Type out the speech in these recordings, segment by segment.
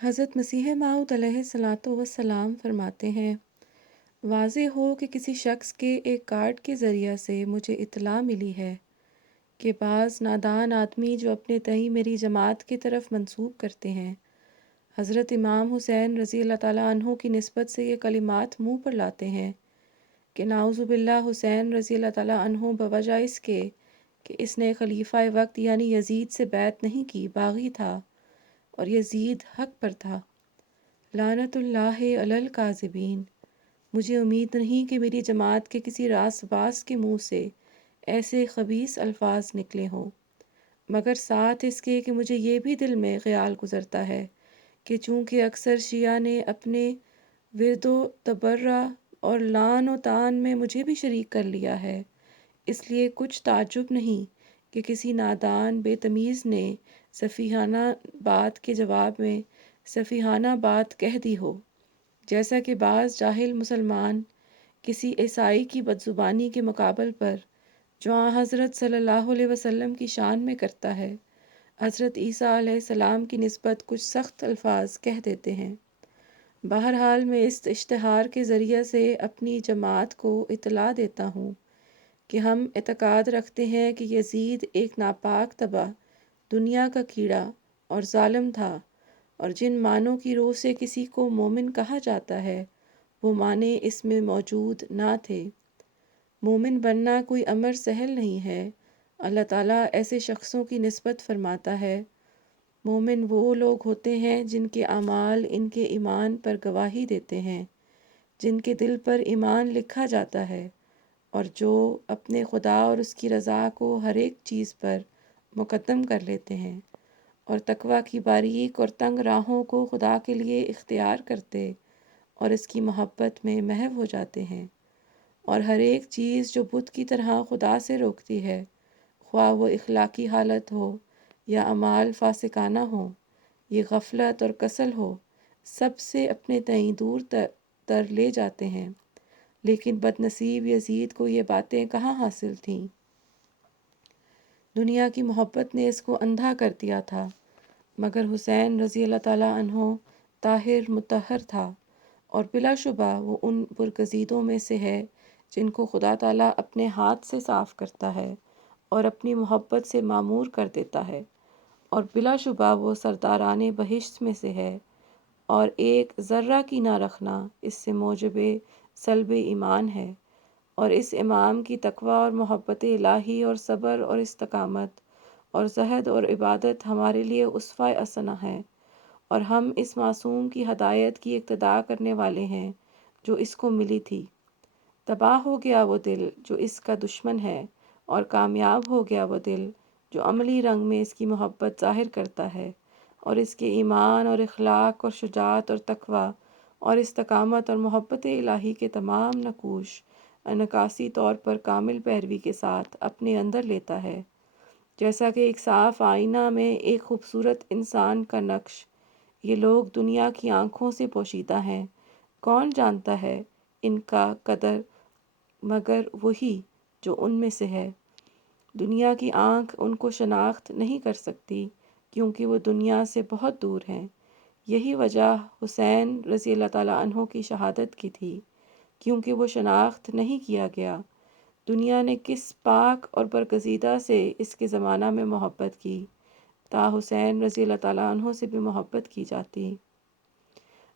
حضرت مسیح موعود علیہ الصلاۃ والسلام فرماتے ہیں، واضح ہو کہ کسی شخص کے ایک کارڈ کے ذریعہ سے مجھے اطلاع ملی ہے کہ بعض نادان آدمی جو اپنے تئیں میری جماعت کی طرف منسوب کرتے ہیں، حضرت امام حسین رضی اللہ تعالیٰ عنہ کی نسبت سے یہ کلمات منہ پر لاتے ہیں کہ نعوذ باللہ حسین رضی اللہ تعالیٰ عنہ بوجہ اس کے کہ اس نے خلیفہ وقت یعنی یزید سے بیعت نہیں کی، باغی تھا اور یزید حق پر تھا، لعنت اللہ علی الکاذبین۔ مجھے امید نہیں کہ میری جماعت کے کسی راست باز کے منہ سے ایسے خبیث الفاظ نکلے ہوں، مگر ساتھ اس کے کہ مجھے یہ بھی دل میں خیال گزرتا ہے کہ چونکہ اکثر شیعہ نے اپنے ورد و تبرع اور لعن و طعن میں مجھے بھی شریک کر لیا ہے، اس لیے کچھ تعجب نہیں کہ کسی نادان بے تمیز نے سفیہانہ بات کے جواب میں سفیہانہ بات کہہ دی ہو، جیسا کہ بعض جاہل مسلمان کسی عیسائی کی بدزبانی کے مقابل پر جو حضرت صلی اللہ علیہ وسلم کی شان میں کرتا ہے، حضرت عیسیٰ علیہ السلام کی نسبت کچھ سخت الفاظ کہہ دیتے ہیں۔ بہرحال میں اس اشتہار کے ذریعے سے اپنی جماعت کو اطلاع دیتا ہوں کہ ہم اعتقاد رکھتے ہیں کہ یزید ایک ناپاک طبع دنیا کا کیڑا اور ظالم تھا، اور جن معنوں کی روح سے کسی کو مومن کہا جاتا ہے وہ معنی اس میں موجود نہ تھے۔ مومن بننا کوئی امر سہل نہیں ہے۔ اللہ تعالیٰ ایسے شخصوں کی نسبت فرماتا ہے، مومن وہ لوگ ہوتے ہیں جن کے اعمال ان کے ایمان پر گواہی دیتے ہیں، جن کے دل پر ایمان لکھا جاتا ہے، اور جو اپنے خدا اور اس کی رضا کو ہر ایک چیز پر مقدم کر لیتے ہیں، اور تقوی کی باریک اور تنگ راہوں کو خدا کے لیے اختیار کرتے اور اس کی محبت میں محو ہو جاتے ہیں، اور ہر ایک چیز جو بت کی طرح خدا سے روکتی ہے، خواہ وہ اخلاقی حالت ہو یا اعمال فاسقانہ ہوں، یہ غفلت اور کسل ہو، سب سے اپنے تئیں دور تر لے جاتے ہیں۔ لیکن بد نصیب یزید کو یہ باتیں کہاں حاصل تھیں؟ دنیا کی محبت نے اس کو اندھا کر دیا تھا، مگر حسین رضی اللہ تعالیٰ عنہ طاہر مطہر تھا، اور بلا شبہ وہ ان برگزیدوں میں سے ہے جن کو خدا تعالیٰ اپنے ہاتھ سے صاف کرتا ہے اور اپنی محبت سے معمور کر دیتا ہے، اور بلا شبہ وہ سرداران بہشت میں سے ہے، اور ایک ذرہ کی نہ رکھنا اس سے موجب سلب ایمان ہے، اور اس امام کی تقوی اور محبت الہی اور صبر اور استقامت اور زہد اور عبادت ہمارے لیے اسوہ حسنہ ہے، اور ہم اس معصوم کی ہدایت کی اقتداء کرنے والے ہیں جو اس کو ملی تھی۔ تباہ ہو گیا وہ دل جو اس کا دشمن ہے، اور کامیاب ہو گیا وہ دل جو عملی رنگ میں اس کی محبت ظاہر کرتا ہے، اور اس کے ایمان اور اخلاق اور شجاعت اور تقوی اور استقامت اور محبت الہی کے تمام نقوش انعکاسی طور پر کامل پیروی کے ساتھ اپنے اندر لیتا ہے، جیسا کہ ایک صاف آئینہ میں ایک خوبصورت انسان کا نقش۔ یہ لوگ دنیا کی آنکھوں سے پوشیدہ ہیں، کون جانتا ہے ان کا قدر مگر وہی جو ان میں سے ہے۔ دنیا کی آنکھ ان کو شناخت نہیں کر سکتی کیونکہ وہ دنیا سے بہت دور ہیں۔ یہی وجہ حسین رضی اللہ تعالیٰ عنہ کی شہادت کی تھی، کیونکہ وہ شناخت نہیں کیا گیا۔ دنیا نے کس پاک اور برگزیدہ سے اس کے زمانہ میں محبت کی، تا حسین رضی اللہ تعالیٰ عنہ سے بھی محبت کی جاتی۔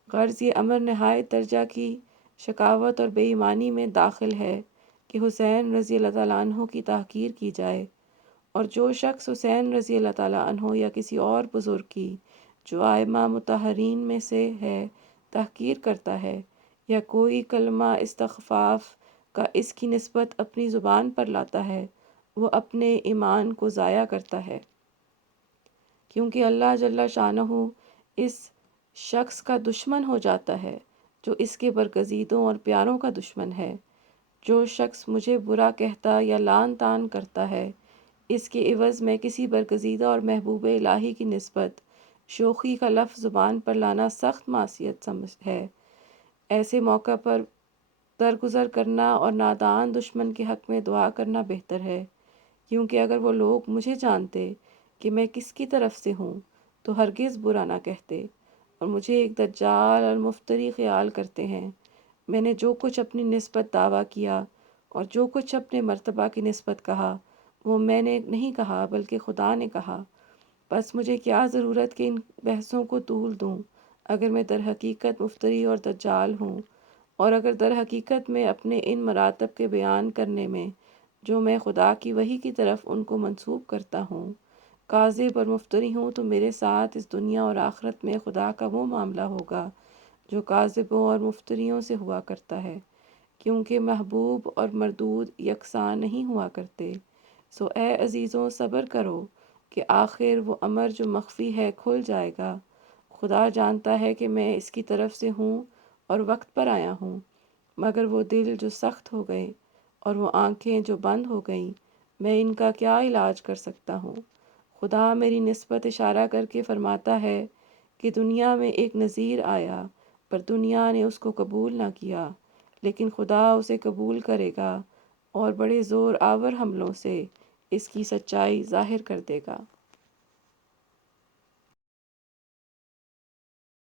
غرض یہ امر نہایت درجہ کی شقاوت اور بے ایمانی میں داخل ہے کہ حسین رضی اللہ تعالیٰ عنہ کی تحقیر کی جائے، اور جو شخص حسین رضی اللہ تعالیٰ عنہ یا کسی اور بزرگ کی جو ائمہ مطہرین میں سے ہے تحقیر کرتا ہے، یا کوئی کلمہ استخفاف کا اس کی نسبت اپنی زبان پر لاتا ہے، وہ اپنے ایمان کو ضائع کرتا ہے، کیونکہ اللہ جل شانہ اس شخص کا دشمن ہو جاتا ہے جو اس کے برگزیدوں اور پیاروں کا دشمن ہے۔ جو شخص مجھے برا کہتا یا لعن طعن کرتا ہے، اس کے عوض میں کسی برگزیدہ اور محبوب الہی کی نسبت شوخی کا لفظ زبان پر لانا سخت معصیت ہے۔ ایسے موقع پر درگزر کرنا اور نادان دشمن کے حق میں دعا کرنا بہتر ہے، کیونکہ اگر وہ لوگ مجھے جانتے کہ میں کس کی طرف سے ہوں تو ہرگز برا نہ کہتے، اور مجھے ایک دجال اور مفتری خیال کرتے ہیں۔ میں نے جو کچھ اپنی نسبت دعویٰ کیا اور جو کچھ اپنے مرتبہ کی نسبت کہا، وہ میں نے نہیں کہا بلکہ خدا نے کہا۔ بس مجھے کیا ضرورت کہ ان بحثوں کو طول دوں، اگر میں در حقیقت مفتری اور دجال ہوں، اور اگر در حقیقت میں اپنے ان مراتب کے بیان کرنے میں جو میں خدا کی وحی کی طرف ان کو منسوب کرتا ہوں کاذب اور مفتری ہوں، تو میرے ساتھ اس دنیا اور آخرت میں خدا کا وہ معاملہ ہوگا جو کاذبوں اور مفتریوں سے ہوا کرتا ہے، کیونکہ محبوب اور مردود یکساں نہیں ہوا کرتے۔ سو اے عزیزوں، صبر کرو کہ آخر وہ امر جو مخفی ہے کھل جائے گا۔ خدا جانتا ہے کہ میں اس کی طرف سے ہوں اور وقت پر آیا ہوں، مگر وہ دل جو سخت ہو گئے اور وہ آنکھیں جو بند ہو گئیں، میں ان کا کیا علاج کر سکتا ہوں؟ خدا میری نسبت اشارہ کر کے فرماتا ہے کہ دنیا میں ایک نذیر آیا، پر دنیا نے اس کو قبول نہ کیا، لیکن خدا اسے قبول کرے گا اور بڑے زور آور حملوں سے اس کی سچائی ظاہر کر دے گا۔